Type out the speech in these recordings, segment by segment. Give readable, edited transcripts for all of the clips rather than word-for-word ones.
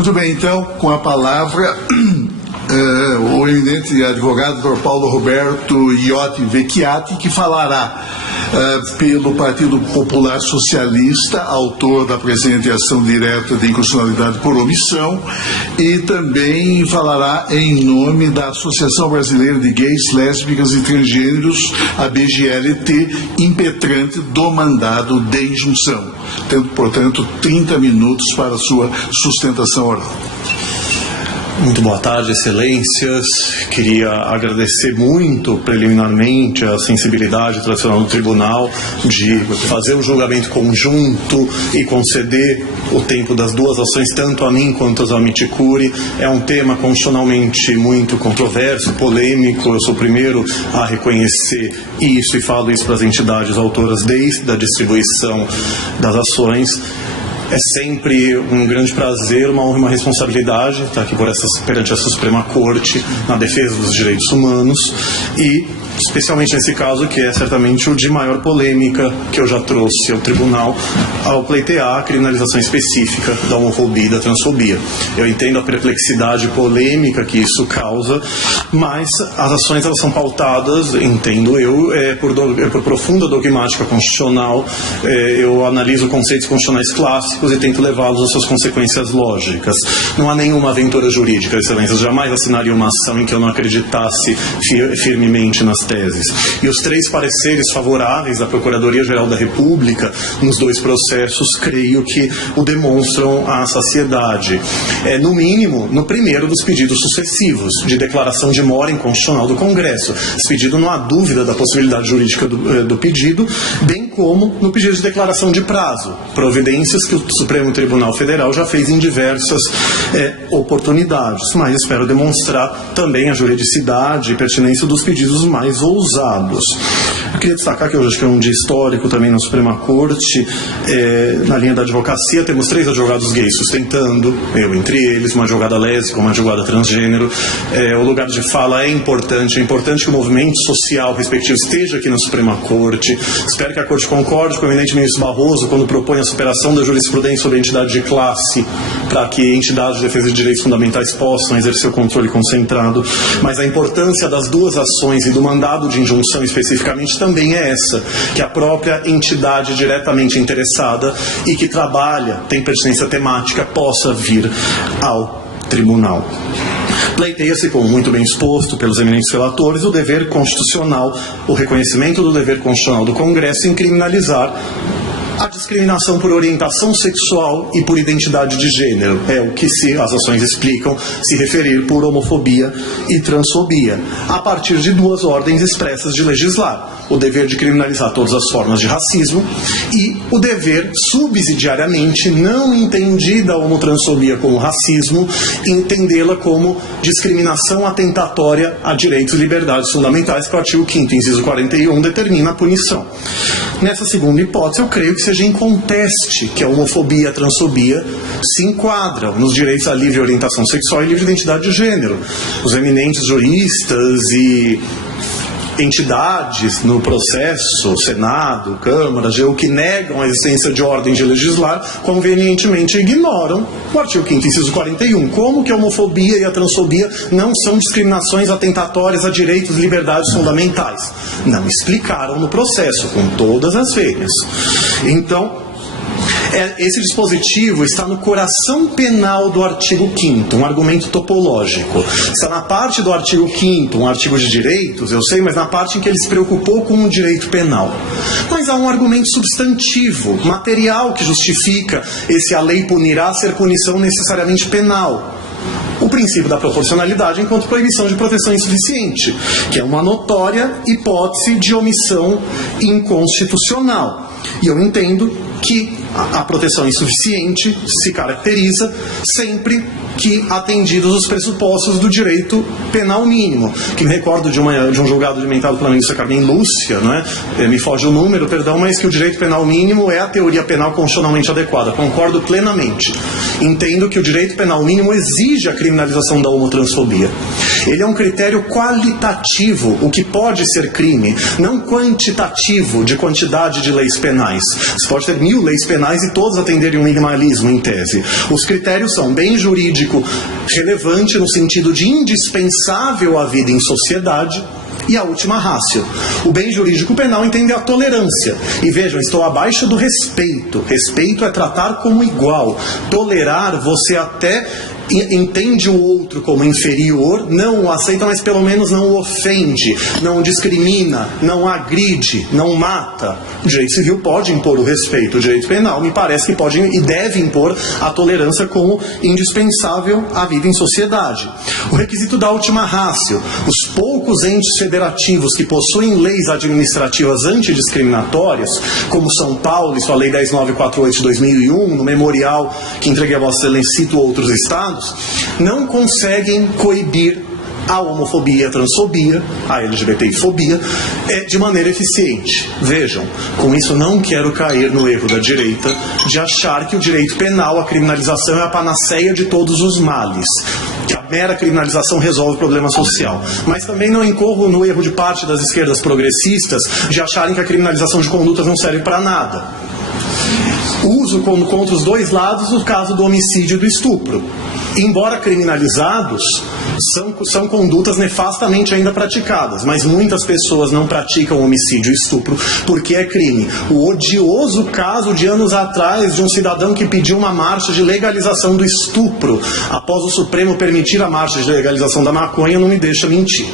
Muito bem, então, com a palavra, o eminente advogado Dr. Paulo Roberto Iotti Vecchiati, que falará pelo Partido Popular Socialista, autor da presente ação direta de inconstitucionalidade por omissão, e também falará em nome da Associação Brasileira de Gays, Lésbicas e Transgêneros, a BGLT, impetrante do mandado de injunção, tendo, portanto, 30 minutos para sua sustentação oral. Muito boa tarde, excelências. Queria agradecer muito, preliminarmente, a sensibilidade tradicional do tribunal de fazer o julgamento conjunto e conceder o tempo das duas ações, tanto a mim quanto ao Miticuri. É um tema constitucionalmente muito controverso, polêmico. Eu sou o primeiro a reconhecer isso e falo isso para as entidades autoras desde a distribuição das ações. É sempre um grande prazer, uma honra e uma responsabilidade estar aqui perante essa Suprema Corte na defesa dos direitos humanos e, especialmente nesse caso, que é certamente o de maior polêmica que eu já trouxe ao tribunal, ao pleitear a criminalização específica da homofobia e da transfobia. Eu entendo a perplexidade polêmica que isso causa, mas as ações elas são pautadas, entendo eu, por profunda dogmática constitucional. Eu analiso conceitos constitucionais clássicos e tento levá-los às suas consequências lógicas. Não há nenhuma aventura jurídica, excelências. Eu jamais assinaria uma ação em que eu não acreditasse firmemente nas teses. E os 3 pareceres favoráveis da Procuradoria-Geral da República nos 2 processos, creio que o demonstram à saciedade. No mínimo, no primeiro dos pedidos sucessivos de declaração de mora inconstitucional do Congresso. Esse pedido não há dúvida da possibilidade jurídica do pedido, bem como no pedido de declaração de prazo, providências que o Supremo Tribunal Federal já fez em diversas oportunidades, mas espero demonstrar também a juridicidade e pertinência dos pedidos mais ousados. Eu queria destacar que hoje acho que é um dia histórico também na Suprema Corte. Na linha da advocacia temos 3 advogados gays sustentando, eu entre eles, uma advogada lésbica, uma advogada transgênero. O lugar de fala é importante que o movimento social respectivo esteja aqui na Suprema Corte. Espero que a Corte concorde com o eminente ministro Barroso quando propõe a superação da jurisprudência sobre a entidade de classe, para que entidades de defesa de direitos fundamentais possam exercer o controle concentrado. Mas a importância das 2 ações e do mandado de injunção especificamente também é essa, que a própria entidade diretamente interessada e que trabalha, tem pertinência temática, possa vir ao tribunal. Pleiteia-se, como muito bem exposto pelos eminentes relatores, o dever constitucional, o reconhecimento do dever constitucional do Congresso em criminalizar a discriminação por orientação sexual e por identidade de gênero. É o que as ações explicam, se referir por homofobia e transfobia, a partir de 2 ordens expressas de legislar. O dever de criminalizar todas as formas de racismo e o dever, subsidiariamente, não entendida a homotransfobia como racismo, entendê-la como discriminação atentatória a direitos e liberdades fundamentais, que o artigo 5º, inciso 41, determina a punição. Nessa segunda hipótese, eu creio que seja inconteste que a homofobia e a transfobia se enquadram nos direitos à livre orientação sexual e livre identidade de gênero. Os eminentes juristas e entidades no processo, Senado, Câmara, AGU, que negam a existência de ordem de legislar, convenientemente ignoram o artigo 5º, inciso 41. Como que a homofobia e a transfobia não são discriminações atentatórias a direitos e liberdades fundamentais? Não explicaram no processo, com todas as veias. Então, esse dispositivo está no coração penal do artigo 5º, um argumento topológico. Está na parte do artigo 5º, um artigo de direitos, eu sei, mas na parte em que ele se preocupou com o direito penal. Mas há um argumento substantivo, material, que justifica esse a lei punirá ser punição necessariamente penal. O princípio da proporcionalidade enquanto proibição de proteção insuficiente, que é uma notória hipótese de omissão inconstitucional. E eu entendo que a proteção insuficiente se caracteriza sempre que atendidos os pressupostos do direito penal mínimo. Que me recordo de um julgado alimentado pela ministra Carmen Lúcia, não é? Me foge o número, perdão, mas que o direito penal mínimo é a teoria penal constitucionalmente adequada. Concordo plenamente. Entendo que o direito penal mínimo exige a criminalização da homotransfobia. Ele é um critério qualitativo, o que pode ser crime, não quantitativo, de quantidade de leis penais. Você pode ter 1000 leis penais e todas atenderem um minimalismo, em tese. Os critérios são bem jurídico relevante no sentido de indispensável à vida em sociedade, e a última ratio. O bem jurídico penal entende a tolerância. E vejam, estou abaixo do respeito. Respeito é tratar como igual. Tolerar, você até entende o outro como inferior, não o aceita, mas pelo menos não o ofende, não o discrimina, não agride, não mata. O direito civil pode impor o respeito. O direito penal me parece que pode e deve impor a tolerância como indispensável à vida em sociedade. O requisito da última ratio. Os poucos entes federativos que possuem leis administrativas antidiscriminatórias, como São Paulo e sua Lei 10.948 de 2001, no memorial que entreguei a Vossa Excelência, cito outros estados, não conseguem coibir a homofobia, a transfobia, a LGBTfobia, de maneira eficiente. Vejam, com isso não quero cair no erro da direita de achar que o direito penal, a criminalização é a panaceia de todos os males, que a mera criminalização resolve o problema social. Mas também não incorro no erro de parte das esquerdas progressistas de acharem que a criminalização de condutas não serve para nada. Uso contra os dois lados o caso do homicídio e do estupro. Embora criminalizados, são condutas nefastamente ainda praticadas, mas muitas pessoas não praticam homicídio e estupro porque é crime. O odioso caso de anos atrás de um cidadão que pediu uma marcha de legalização do estupro após o Supremo permitir a marcha de legalização da maconha não me deixa mentir.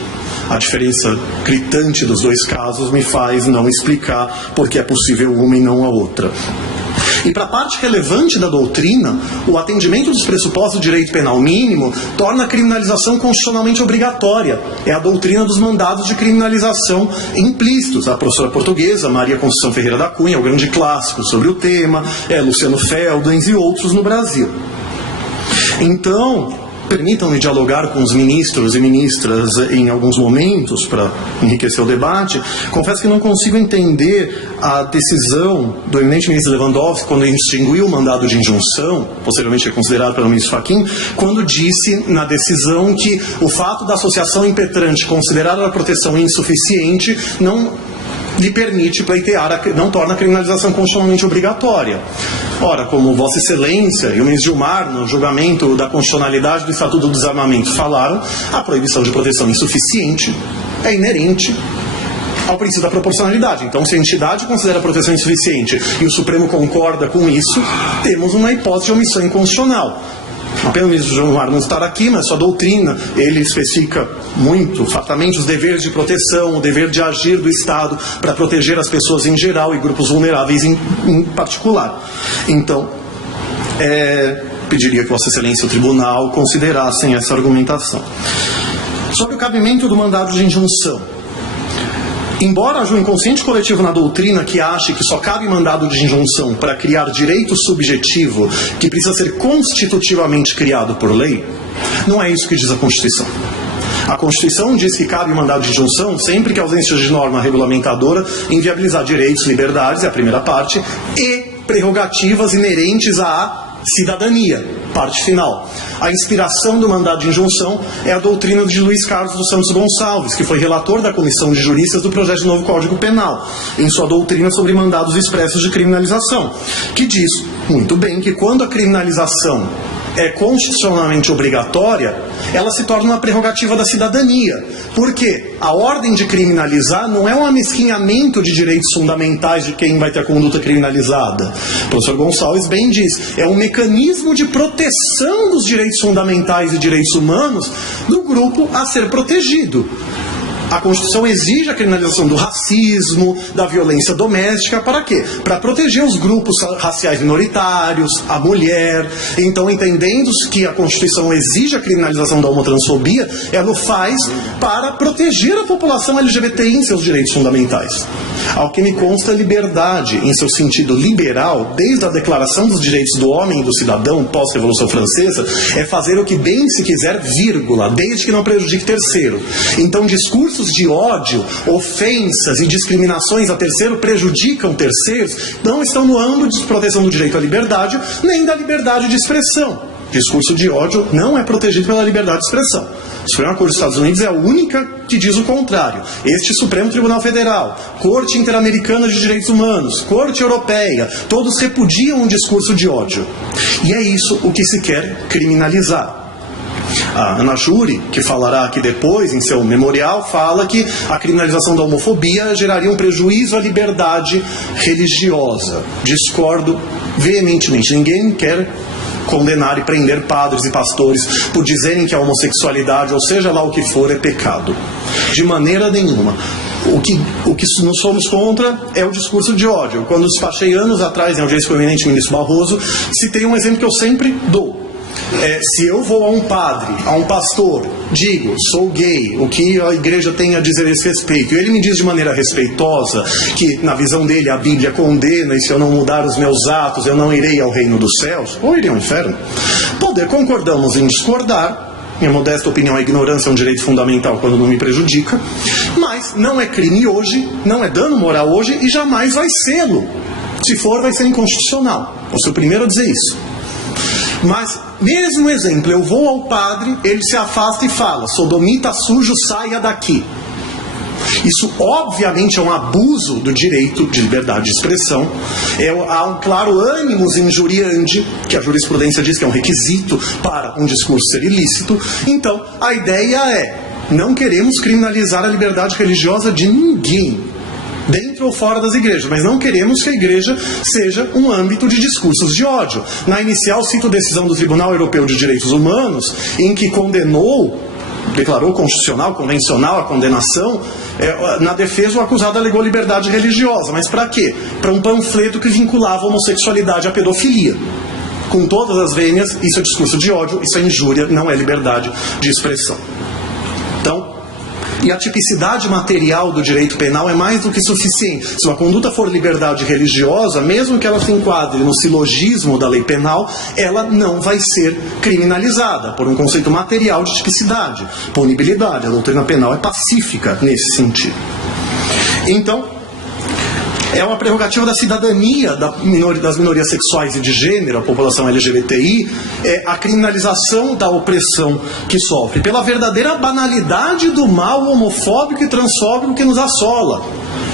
A diferença gritante dos dois casos me faz não explicar porque é possível uma e não a outra. E para a parte relevante da doutrina, o atendimento dos pressupostos do direito penal mínimo torna a criminalização constitucionalmente obrigatória. É a doutrina dos mandados de criminalização implícitos. A professora portuguesa Maria Conceição Ferreira da Cunha é o grande clássico sobre o tema, Luciano Feldens e outros no Brasil. Então, permitam-me dialogar com os ministros e ministras em alguns momentos para enriquecer o debate. Confesso que não consigo entender a decisão do eminente ministro Lewandowski quando extinguiu o mandado de injunção, posteriormente considerado pelo ministro Fachin, quando disse na decisão que o fato da associação impetrante considerar a proteção insuficiente não lhe permite pleitear, não torna a criminalização constitucionalmente obrigatória. Ora, como Vossa Excelência e o ministro Gilmar, no julgamento da constitucionalidade do Estatuto do Desarmamento, falaram, a proibição de proteção insuficiente é inerente ao princípio da proporcionalidade. Então, se a entidade considera a proteção insuficiente e o Supremo concorda com isso, temos uma hipótese de omissão inconstitucional. Apenas o ministro Gilmar não estar aqui, mas sua doutrina, ele especifica muito, fartamente, os deveres de proteção, o dever de agir do Estado para proteger as pessoas em geral e grupos vulneráveis em particular. Então, pediria que Vossa Excelência e o Tribunal considerassem essa argumentação. Sobre o cabimento do mandado de injunção. Embora haja um inconsciente coletivo na doutrina que ache que só cabe mandado de injunção para criar direito subjetivo que precisa ser constitutivamente criado por lei, não é isso que diz a Constituição. A Constituição diz que cabe mandado de injunção sempre que a ausência de norma regulamentadora inviabilizar direitos, liberdades, é a primeira parte, e prerrogativas inerentes à cidadania, parte final. A inspiração do mandado de injunção é a doutrina de Luiz Carlos dos Santos Gonçalves, que foi relator da Comissão de Juristas do projeto de novo Código Penal, em sua doutrina sobre mandados expressos de criminalização, que diz muito bem que quando a criminalização é constitucionalmente obrigatória, ela se torna uma prerrogativa da cidadania. Por quê? A ordem de criminalizar não é um amesquinhamento de direitos fundamentais de quem vai ter a conduta criminalizada. O professor Gonçalves bem diz, é um mecanismo de proteção dos direitos fundamentais e direitos humanos do grupo a ser protegido. A Constituição exige a criminalização do racismo, da violência doméstica, para quê? Para proteger os grupos raciais minoritários, a mulher. Então, entendendo que a Constituição exige a criminalização da homotransfobia, ela o faz para proteger a população LGBTI em seus direitos fundamentais. Ao que me consta, liberdade, em seu sentido liberal, desde a Declaração dos Direitos do Homem e do Cidadão, pós-Revolução Francesa, é fazer o que bem se quiser, vírgula, desde que não prejudique terceiro. Então, discursos de ódio, ofensas e discriminações a terceiro prejudicam terceiros, não estão no âmbito de proteção do direito à liberdade, nem da liberdade de expressão. Discurso de ódio não é protegido pela liberdade de expressão. A Suprema Corte dos Estados Unidos é a única que diz o contrário. Este Supremo Tribunal Federal, Corte Interamericana de Direitos Humanos, Corte Europeia, todos repudiam um discurso de ódio. E é isso o que se quer criminalizar. A Ana Júri, que falará aqui depois em seu memorial, fala que a criminalização da homofobia geraria um prejuízo à liberdade religiosa. Discordo veementemente. Ninguém quer condenar e prender padres e pastores por dizerem que a homossexualidade, ou seja lá o que for, é pecado. De maneira nenhuma. O que nós somos contra é o discurso de ódio. Quando despachei anos atrás, em audiência com o eminente ministro Barroso, citei um exemplo que eu sempre dou. Se eu vou a um padre, a um pastor, digo, sou gay, o que a igreja tem a dizer a esse respeito, e ele me diz de maneira respeitosa que na visão dele a Bíblia condena e se eu não mudar os meus atos eu não irei ao reino dos céus, ou irei ao inferno, concordamos em discordar. Minha modesta opinião, a ignorância é um direito fundamental quando não me prejudica, mas não é crime hoje, não é dano moral hoje e jamais vai sê-lo. Se for, vai ser inconstitucional. Vou ser o primeiro a dizer isso. Mas, mesmo exemplo, eu vou ao padre, ele se afasta e fala, sodomita sujo, saia daqui. Isso obviamente é um abuso do direito de liberdade de expressão. Há um claro ânimos injuriante, que a jurisprudência diz que é um requisito para um discurso ser ilícito. Então, a ideia é, não queremos criminalizar a liberdade religiosa de ninguém, dentro ou fora das igrejas, mas não queremos que a igreja seja um âmbito de discursos de ódio. Na inicial, cito a decisão do Tribunal Europeu de Direitos Humanos, em que declarou constitucional, convencional a condenação. Na defesa, o acusado alegou liberdade religiosa. Mas para quê? Para um panfleto que vinculava a homossexualidade à pedofilia. Com todas as vênias, isso é discurso de ódio, isso é injúria, não é liberdade de expressão. Então, e a tipicidade material do direito penal é mais do que suficiente. Se uma conduta for liberdade religiosa, mesmo que ela se enquadre no silogismo da lei penal, ela não vai ser criminalizada por um conceito material de tipicidade, punibilidade. A doutrina penal é pacífica nesse sentido. Então, é uma prerrogativa da cidadania das minorias sexuais e de gênero, a população LGBTI, a criminalização da opressão que sofre, pela verdadeira banalidade do mal homofóbico e transfóbico que nos assola.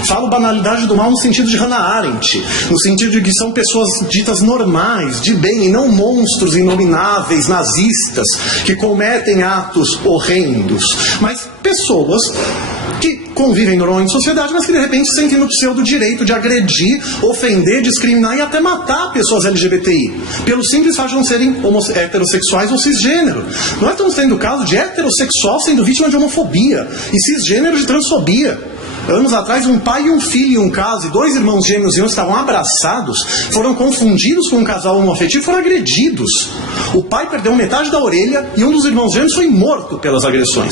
Falo banalidade do mal no sentido de Hannah Arendt, no sentido de que são pessoas ditas normais, de bem, e não monstros inomináveis, nazistas, que cometem atos horrendos, mas pessoas que convivem normalmente em sociedade, mas que de repente sentem no pseudo direito de agredir, ofender, discriminar e até matar pessoas LGBTI, pelo simples fato de não serem heterossexuais ou cisgênero. Nós estamos tendo o caso de heterossexual sendo vítima de homofobia e cisgênero de transfobia. Anos atrás, um pai e um filho em um caso, e 2 irmãos gêmeos estavam abraçados, foram confundidos com um casal homoafetivo e foram agredidos. O pai perdeu metade da orelha e um dos irmãos gêmeos foi morto pelas agressões.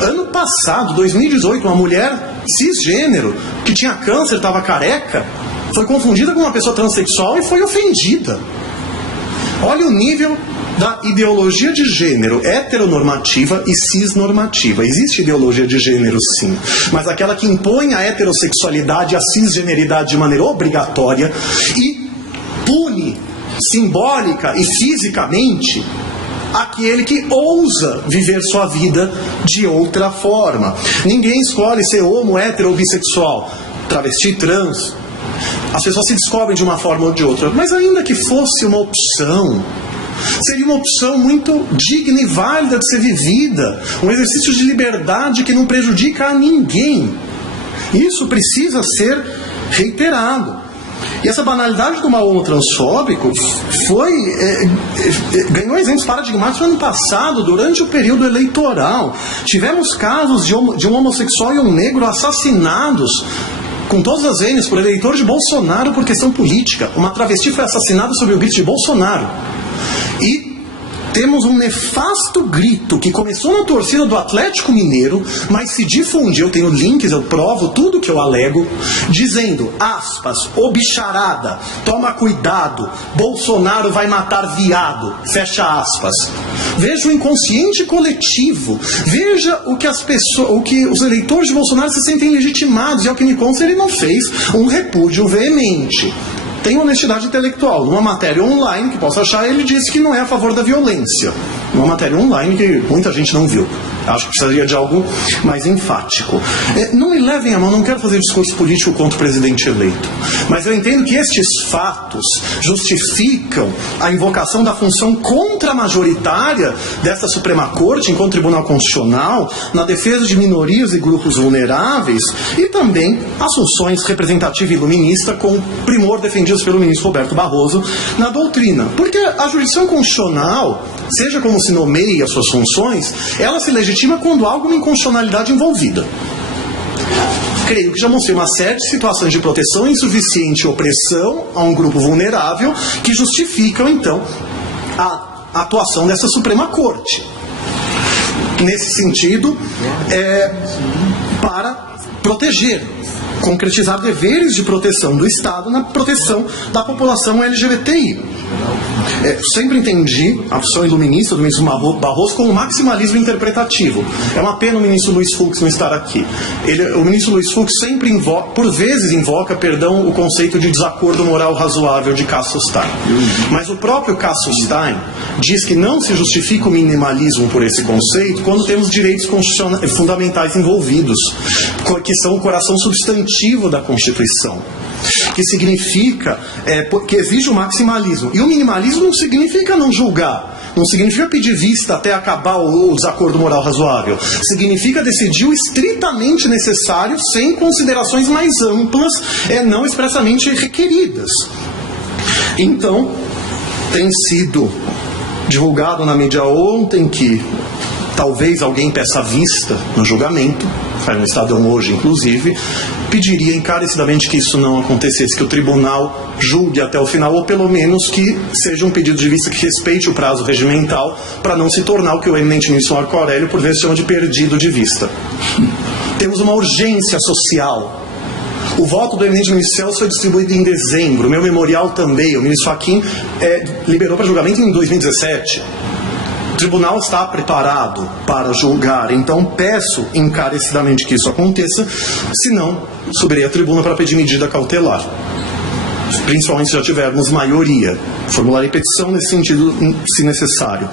Ano passado, 2018, uma mulher cisgênero, que tinha câncer, estava careca, foi confundida com uma pessoa transexual e foi ofendida. Olha o nível da ideologia de gênero heteronormativa e cisnormativa. Existe ideologia de gênero, sim, mas aquela que impõe a heterossexualidade e a cisgeneridade de maneira obrigatória e pune simbólica e fisicamente aquele que ousa viver sua vida de outra forma. Ninguém escolhe ser homo, hétero ou bissexual, travesti, trans. As pessoas se descobrem de uma forma ou de outra, mas ainda que fosse uma opção, seria uma opção muito digna e válida de ser vivida, um exercício de liberdade que não prejudica a ninguém. Isso precisa ser reiterado. E essa banalidade do mal homotransfóbico ganhou exemplos paradigmáticos no ano passado, durante o período eleitoral. Tivemos casos de um homossexual e um negro assassinados com todas as vênias por eleitores de Bolsonaro por questão política. Uma travesti foi assassinada sob o grito de Bolsonaro. E temos um nefasto grito que começou na torcida do Atlético Mineiro, mas se difundiu, eu tenho links, eu provo tudo que eu alego, dizendo, aspas, ô bicharada, toma cuidado, Bolsonaro vai matar viado, fecha aspas. Veja o inconsciente coletivo, veja o que os eleitores de Bolsonaro se sentem legitimados, e ao que me consta ele não fez um repúdio veemente. tem honestidade intelectual. Numa matéria online, que posso achar, ele disse que não é a favor da violência. Numa matéria online que muita gente não viu. Acho que precisaria de algo mais enfático. Não me levem a mão, não quero fazer discurso político contra o presidente eleito. Mas eu entendo que estes fatos justificam a invocação da função contramajoritária desta Suprema Corte, enquanto Tribunal Constitucional, na defesa de minorias e grupos vulneráveis, e também as funções representativa e iluminista com primor defendidas pelo ministro Roberto Barroso na doutrina. Porque a jurisdição constitucional, seja como se nomeie as suas funções, ela se legitima quando há alguma inconstitucionalidade envolvida. Creio que já mostrei uma série de situações de proteção insuficiente e opressão a um grupo vulnerável que justificam, então, a atuação dessa Suprema Corte. Nesse sentido, para proteger, concretizar deveres de proteção do Estado na proteção da população LGBTI. Sempre entendi a função iluminista do ministro Barroso como maximalismo interpretativo. É uma pena o ministro Luiz Fux não estar aqui. O ministro Luiz Fux sempre por vezes invoca, o conceito de desacordo moral razoável de Cassius Stein. Mas o próprio Cassius Stein diz que não se justifica o minimalismo por esse conceito quando temos direitos fundamentais envolvidos, que são o coração substantivo da Constituição. Que significa, que exige o maximalismo. E o minimalismo não significa não julgar, não significa pedir vista até acabar o desacordo moral razoável. Significa decidir o estritamente necessário sem considerações mais amplas, não expressamente requeridas. Então, tem sido divulgado na mídia ontem que talvez alguém peça vista no julgamento, saiu no Estadão hoje inclusive, pediria encarecidamente que isso não acontecesse, que o tribunal julgue até o final, ou pelo menos que seja um pedido de vista que respeite o prazo regimental, para não se tornar o que o eminente ministro Marco Aurélio por vezes chama de perdido de vista. Temos uma urgência social. O voto do eminente ministro Celso foi distribuído em dezembro, o meu memorial também, o ministro Fachin liberou para julgamento em 2017. O tribunal está preparado para julgar, então peço encarecidamente que isso aconteça, senão subirei à tribuna para pedir medida cautelar. Principalmente se já tivermos maioria. Formularei petição nesse sentido, se necessário.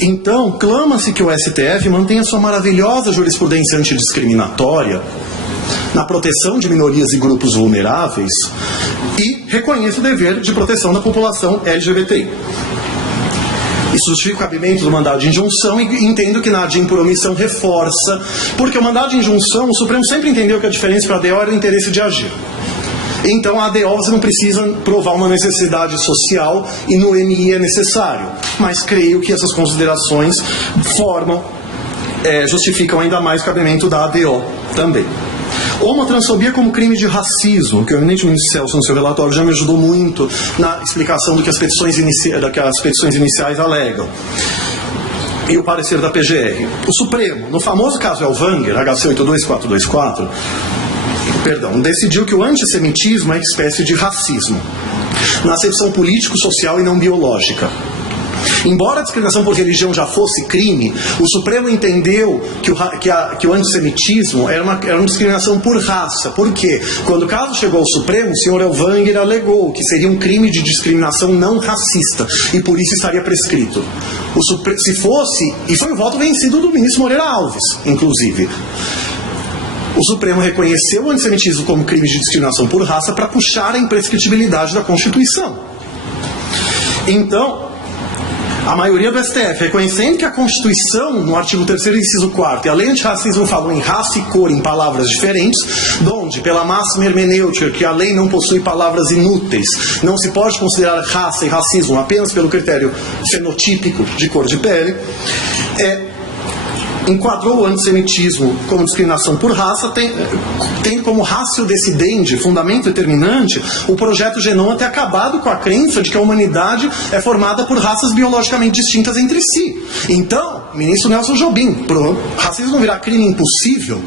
Então, clama-se que o STF mantenha sua maravilhosa jurisprudência antidiscriminatória na proteção de minorias e grupos vulneráveis e reconheça o dever de proteção da população LGBTI. Isso justifica o cabimento do mandado de injunção e entendo que na ADIM por omissão reforça, porque o mandado de injunção, o Supremo sempre entendeu que a diferença para a ADO era o interesse de agir. Então a ADO você não precisa provar uma necessidade social e no MI é necessário. Mas creio que essas considerações justificam ainda mais o cabimento da ADO também. Homotransfobia como crime de racismo, que o eminente ministro Celso, no seu relatório, já me ajudou muito na explicação do que as petições iniciais alegam. E o parecer da PGR. O Supremo, no famoso caso Elvanger, HC 82424, decidiu que o antissemitismo é espécie de racismo, na acepção político, social e não biológica. Embora a discriminação por religião já fosse crime, o Supremo entendeu que o antissemitismo era uma discriminação por raça. Por quê? Quando o caso chegou ao Supremo, o senhor Elvanger alegou que seria um crime de discriminação não racista e por isso estaria prescrito. Se fosse, e foi o voto vencido do ministro Moreira Alves, inclusive. O Supremo reconheceu o antissemitismo como crime de discriminação por raça para puxar a imprescritibilidade da Constituição. Então, a maioria do STF, reconhecendo que a Constituição, no artigo 3º, inciso 4º, e a lei antirracismo falam em raça e cor em palavras diferentes, donde, pela máxima hermenêutica, que a lei não possui palavras inúteis, não se pode considerar raça e racismo apenas pelo critério fenotípico de cor de pele, enquadrou o antissemitismo como discriminação por raça, tendo como ratio decidendi, fundamento determinante, o projeto Genoma ter acabado com a crença de que a humanidade é formada por raças biologicamente distintas entre si. Então, ministro Nelson Jobim, para o racismo não virar crime impossível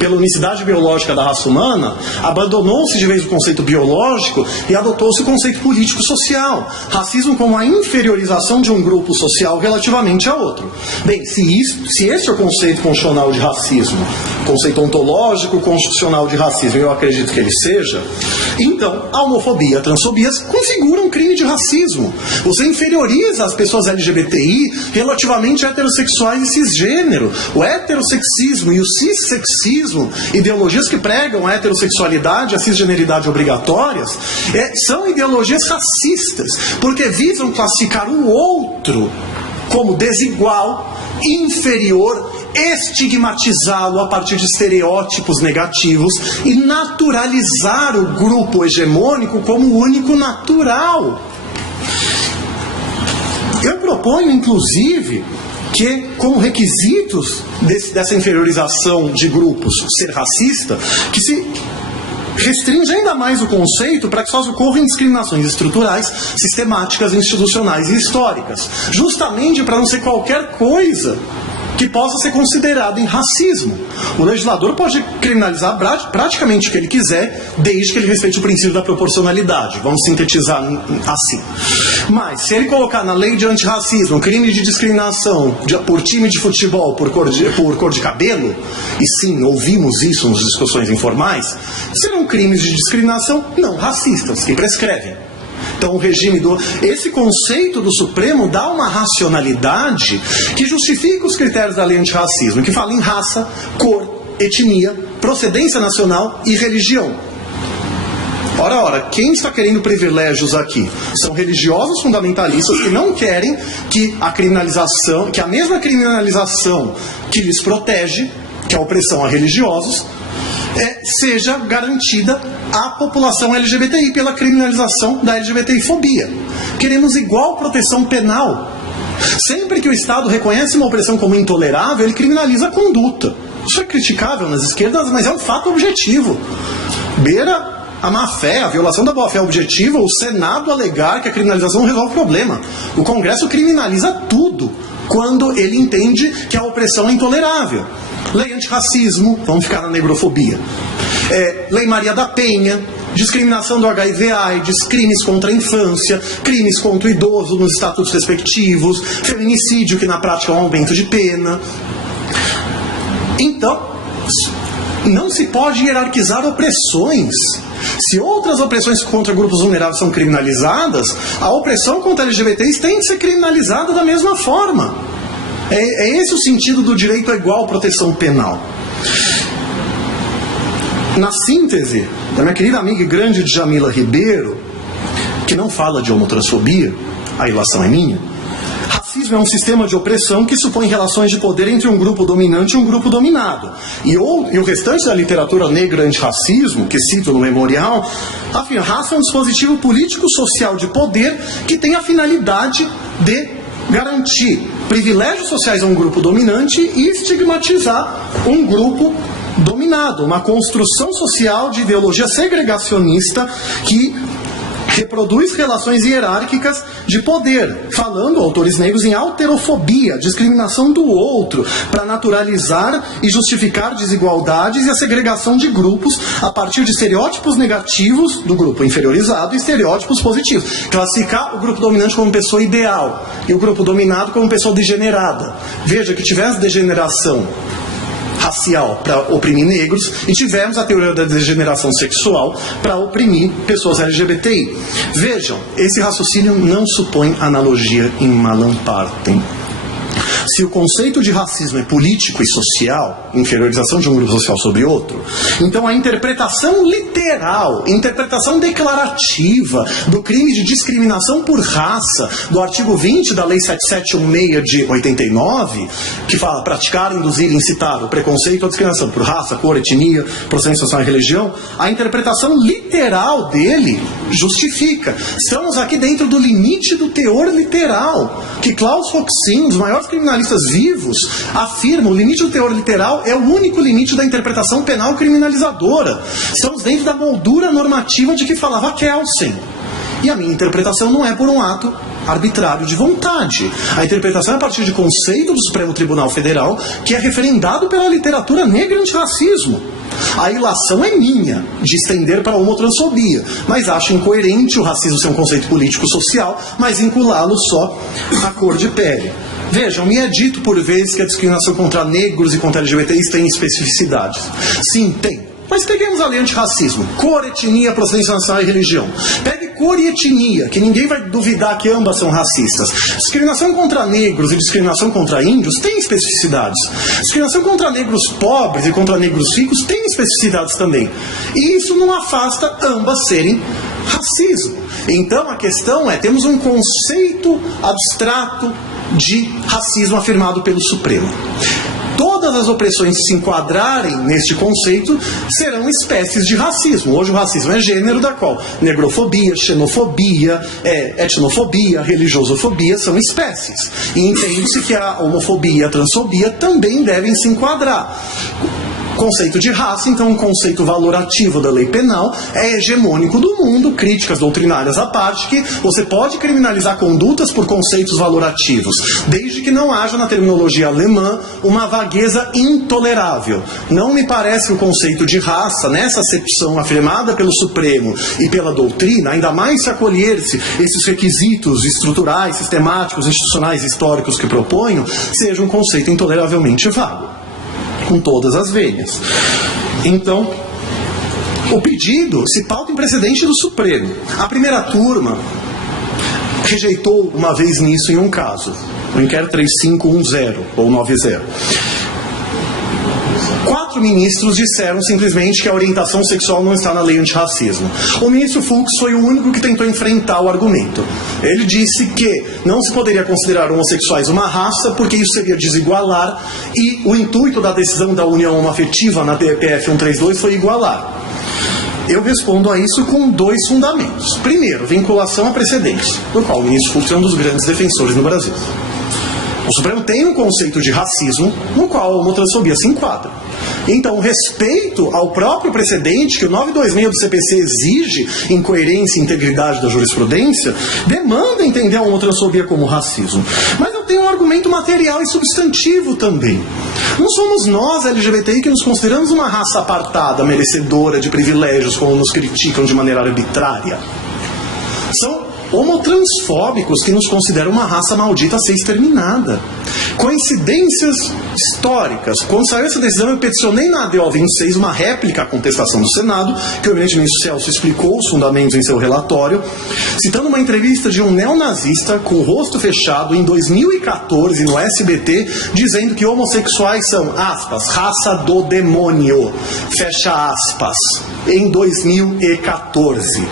pela unicidade biológica da raça humana, abandonou-se de vez o conceito biológico e adotou-se o conceito político-social. Racismo como a inferiorização de um grupo social relativamente a outro. Bem, se esse é o conceito constitucional de racismo, conceito ontológico constitucional de racismo, eu acredito que ele seja, então a homofobia e a transfobia configuram um crime de racismo. Você inferioriza as pessoas LGBTI relativamente a heterossexuais e cisgênero. O heterossexismo e o cissexismo, ideologias que pregam a heterossexualidade e a cisgeneridade obrigatórias, são ideologias racistas, porque visam classificar o outro como desigual, inferior, estigmatizá-lo a partir de estereótipos negativos e naturalizar o grupo hegemônico como único natural. Eu proponho, inclusive, que, como requisitos dessa inferiorização de grupos ser racista, que se restringe ainda mais o conceito para que só ocorram discriminações estruturais, sistemáticas, institucionais e históricas, justamente para não ser qualquer coisa que possa ser considerado em racismo. O legislador pode criminalizar praticamente o que ele quiser, desde que ele respeite o princípio da proporcionalidade. Vamos sintetizar assim. Mas, se ele colocar na lei de antirracismo um crime de discriminação por time de futebol, por cor de cabelo, e sim, ouvimos isso nas discussões informais, serão crimes de discriminação não racistas, que prescrevem. Então, esse conceito do Supremo dá uma racionalidade que justifica os critérios da lei antirracismo, que fala em raça, cor, etnia, procedência nacional e religião. Ora, quem está querendo privilégios aqui? São religiosos fundamentalistas que não querem que a mesma criminalização que lhes protege, que é a opressão a religiosos, seja garantida à população LGBTI pela criminalização da LGBTI-fobia. Queremos igual proteção penal. Sempre que o Estado reconhece uma opressão como intolerável, ele criminaliza a conduta. Isso é criticável nas esquerdas, mas é um fato objetivo. Beira a má-fé, a violação da boa-fé objetiva, o Senado alegar que a criminalização não resolve o problema. O Congresso criminaliza tudo quando ele entende que a opressão é intolerável. Lei antirracismo, vamos ficar na negrofobia. Lei Maria da Penha, discriminação do HIV/AIDS, crimes contra a infância, crimes contra o idoso nos estatutos respectivos, feminicídio, que na prática é um aumento de pena. Então, não se pode hierarquizar opressões. Se outras opressões contra grupos vulneráveis são criminalizadas, a opressão contra LGBTs tem que ser criminalizada da mesma forma. É esse o sentido do direito à igual proteção penal. Na síntese da minha querida amiga e grande Djamila Ribeiro, que não fala de homotransfobia, a ilação é minha, racismo é um sistema de opressão que supõe relações de poder entre um grupo dominante e um grupo dominado. E o restante da literatura negra antirracismo, que cito no memorial, afirma: raça é um dispositivo político-social de poder que tem a finalidade de garantir privilégios sociais a um grupo dominante e estigmatizar um grupo dominado. Uma construção social de ideologia segregacionista que reproduz relações hierárquicas de poder, falando, autores negros, em alterofobia, discriminação do outro, para naturalizar e justificar desigualdades e a segregação de grupos a partir de estereótipos negativos do grupo inferiorizado e estereótipos positivos. Classificar o grupo dominante como pessoa ideal e o grupo dominado como pessoa degenerada. Veja que tivesse degeneração racial para oprimir negros e tivemos a teoria da degeneração sexual para oprimir pessoas LGBTI. Vejam, esse raciocínio não supõe analogia em Malan Parten. Se o conceito de racismo é político e social, inferiorização de um grupo social sobre outro, então a interpretação literal, interpretação declarativa do crime de discriminação por raça, do artigo 20 da Lei 7716 de 89, que fala praticar, induzir, incitar o preconceito ou a discriminação por raça, cor, etnia, procedência social e religião, a interpretação literal dele justifica. Estamos aqui dentro do limite do teor literal, que Klaus Roxin, um dos maiores criminalistas vivos, afirma: o limite do teor literal é o único limite da interpretação penal criminalizadora. Estamos dentro da moldura normativa de que falava Kelsen. E a minha interpretação não é por um ato arbitrário de vontade. A interpretação é a partir de conceito do Supremo Tribunal Federal, que é referendado pela literatura negra antirracismo. A ilação é minha, de estender para a homotransfobia, mas acho incoerente o racismo ser um conceito político-social, mas vinculá-lo só à cor de pele. Vejam, me é dito por vezes que a discriminação contra negros e contra LGBTs tem especificidades. Sim, tem. Mas peguemos a lei antirracismo. Cor, etnia, procedência nacional e religião. Pegue cor e etnia, que ninguém vai duvidar que ambas são racistas. Discriminação contra negros e discriminação contra índios tem especificidades. Discriminação contra negros pobres e contra negros ricos tem especificidades também. E isso não afasta ambas serem racismo. Então a questão é, temos um conceito abstrato de racismo afirmado pelo Supremo. Todas as opressões que se enquadrarem neste conceito serão espécies de racismo. Hoje o racismo é gênero, da qual negrofobia, xenofobia, etnofobia, religiosofobia são espécies. E entende-se que a homofobia e a transfobia também devem se enquadrar. Conceito de raça, então, um conceito valorativo da lei penal, é hegemônico do mundo, críticas doutrinárias à parte, que você pode criminalizar condutas por conceitos valorativos, desde que não haja na terminologia alemã uma vagueza intolerável. Não me parece que o conceito de raça, nessa acepção afirmada pelo Supremo e pela doutrina, ainda mais se acolher-se esses requisitos estruturais, sistemáticos, institucionais, históricos que proponho, seja um conceito intoleravelmente vago, com todas as veias. Então, o pedido se pauta em precedente do Supremo. A primeira turma rejeitou uma vez nisso em um caso, o inquérito 3510 ou 90. 4 ministros disseram simplesmente que a orientação sexual não está na lei antirracismo. O ministro Fux foi o único que tentou enfrentar o argumento. Ele disse que não se poderia considerar homossexuais uma raça porque isso seria desigualar, e o intuito da decisão da união homoafetiva na DPF 132 foi igualar. Eu respondo a isso com 2 fundamentos. Primeiro, vinculação a precedentes, do qual o ministro Fux é um dos grandes defensores no Brasil. O Supremo tem um conceito de racismo no qual a homotransfobia se enquadra. Então, o respeito ao próprio precedente que o 926 do CPC exige em coerência e integridade da jurisprudência, demanda entender a homotransfobia como racismo. Mas eu tenho um argumento material e substantivo também. Não somos nós, LGBTI, que nos consideramos uma raça apartada, merecedora de privilégios, como nos criticam de maneira arbitrária. São homotransfóbicos que nos consideram uma raça maldita a ser exterminada. Coincidências históricas. Quando saiu essa decisão, eu peticionei na ADO 26 uma réplica à contestação do Senado, que o eminente ministro Celso explicou os fundamentos em seu relatório, citando uma entrevista de um neonazista com o rosto fechado em 2014 no SBT, dizendo que homossexuais são, aspas, raça do demônio, fecha aspas, em 2014.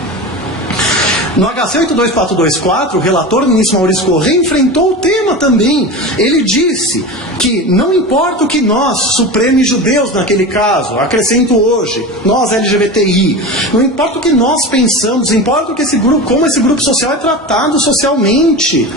No HC 82424, o relator ministro Maurício Corrêa enfrentou o tema também. Ele disse que não importa o que nós, Supremo e judeus naquele caso, acrescento hoje, nós LGBTI, não importa o que nós pensamos, importa o que como esse grupo social é tratado socialmente.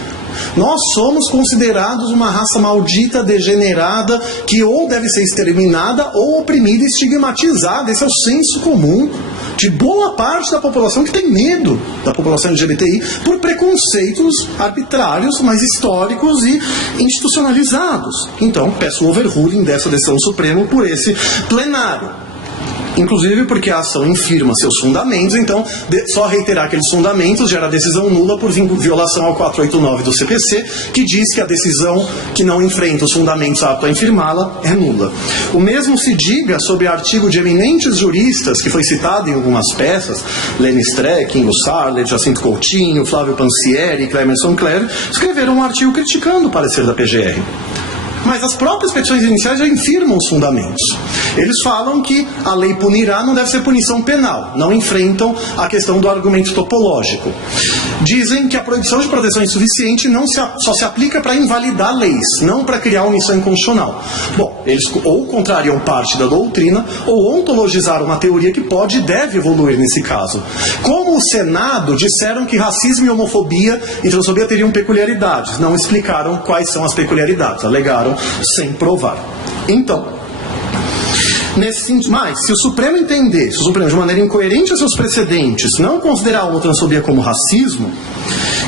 Nós somos considerados uma raça maldita, degenerada, que ou deve ser exterminada ou oprimida e estigmatizada. Esse é o senso comum de boa parte da população que tem medo da população LGBTI por preconceitos arbitrários, mas históricos e institucionalizados. Então, peço o overruling dessa decisão do Supremo por esse plenário. Inclusive porque a ação infirma seus fundamentos, então só reiterar aqueles fundamentos gera decisão nula por violação ao 489 do CPC, que diz que a decisão que não enfrenta os fundamentos apto a infirmá-la é nula. O mesmo se diga sobre artigo de eminentes juristas, que foi citado em algumas peças, Lene Streck, Ingo Sarlet, Jacinto Coutinho, Flávio Pansieri e Clemerson Clare, escreveram um artigo criticando o parecer da PGR. Mas as próprias petições iniciais já infirmam os fundamentos. Eles falam que a lei punirá não deve ser punição penal, não enfrentam a questão do argumento topológico. Dizem que a proibição de proteção insuficiente só se aplica para invalidar leis, não para criar omissão inconstitucional. Bom, eles ou contrariam parte da doutrina, ou ontologizaram uma teoria que pode e deve evoluir nesse caso. Como o Senado disseram que racismo e homofobia e transfobia teriam peculiaridades, não explicaram quais são as peculiaridades, alegaram sem provar. Então, nesse sentido, mas se o Supremo entender, se o Supremo de maneira incoerente a seus precedentes não considerar a homotransfobia como racismo,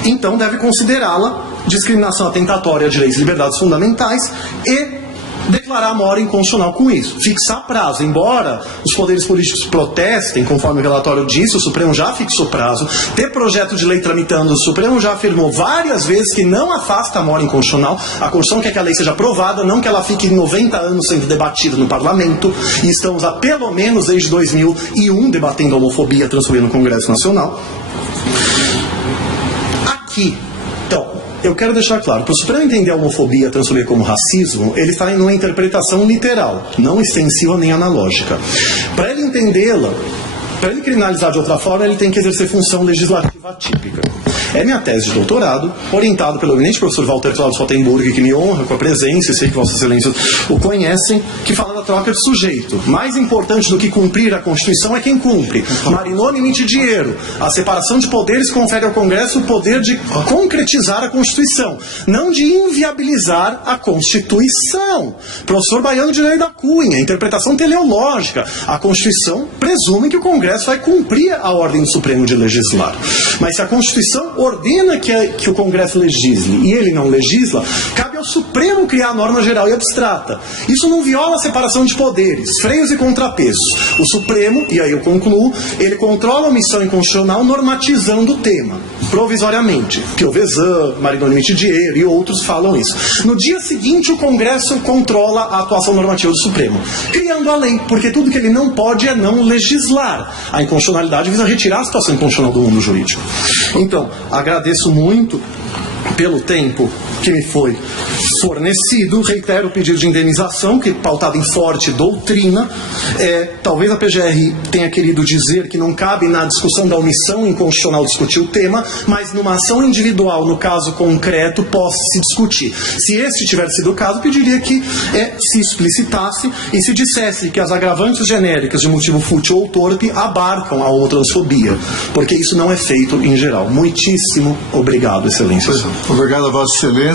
então deve considerá-la discriminação atentatória de leis e liberdades fundamentais e declarar a mora inconstitucional com isso, fixar prazo. Embora os poderes políticos protestem, conforme o relatório disse, o Supremo já fixou prazo, ter projeto de lei tramitando, o Supremo já afirmou várias vezes que não afasta a mora inconstitucional, a Constituição quer que a lei seja aprovada, não que ela fique 90 anos sendo debatida no Parlamento, e estamos há pelo menos desde 2001 debatendo a homofobia, transfobia no Congresso Nacional. Aqui, então, eu quero deixar claro, para o Supremo entender a homofobia, a transfobia como racismo, ele está em uma interpretação literal, não extensiva nem analógica. Para ele entendê-la, para ele criminalizar de outra forma, ele tem que exercer função legislativa atípica. É minha tese de doutorado, orientado pelo eminente professor Walter Cláudio Fotenburg, que me honra com a presença, e sei que Vossa Excelência o conhecem, que fala da troca de sujeito. Mais importante do que cumprir a Constituição é quem cumpre. Marinoni Mitidiero. A separação de poderes confere ao Congresso o poder de concretizar a Constituição, não de inviabilizar a Constituição. Professor Baiano de Lei da Cunha, interpretação teleológica. A Constituição presume que o Congresso vai cumprir a ordem do Supremo de legislar. Mas se a Constituição ordena que o Congresso legisle e ele não legisla, cabe ao Supremo criar a norma geral e abstrata. Isso não viola a separação de poderes, freios e contrapesos. O Supremo, e aí eu concluo, ele controla a omissão inconstitucional normatizando o tema, provisoriamente. Piovesan, Marinoni Mitidiero e outros falam isso. No dia seguinte, o Congresso controla a atuação normativa do Supremo, criando a lei, porque tudo que ele não pode é não legislar. A inconstitucionalidade visa retirar a situação inconstitucional do mundo jurídico. Então, agradeço muito pelo tempo que me foi fornecido, reitero o pedido de indenização, que pautado em forte doutrina. Talvez a PGR tenha querido dizer que não cabe na discussão da omissão inconstitucional discutir o tema, mas numa ação individual, no caso concreto, possa se discutir. Se esse tivesse sido o caso, pediria que se explicitasse e se dissesse que as agravantes genéricas de motivo fútil ou torpe abarcam a homotransfobia, porque isso não é feito em geral. Muitíssimo obrigado, Excelência. Obrigado a Vossa Excelência.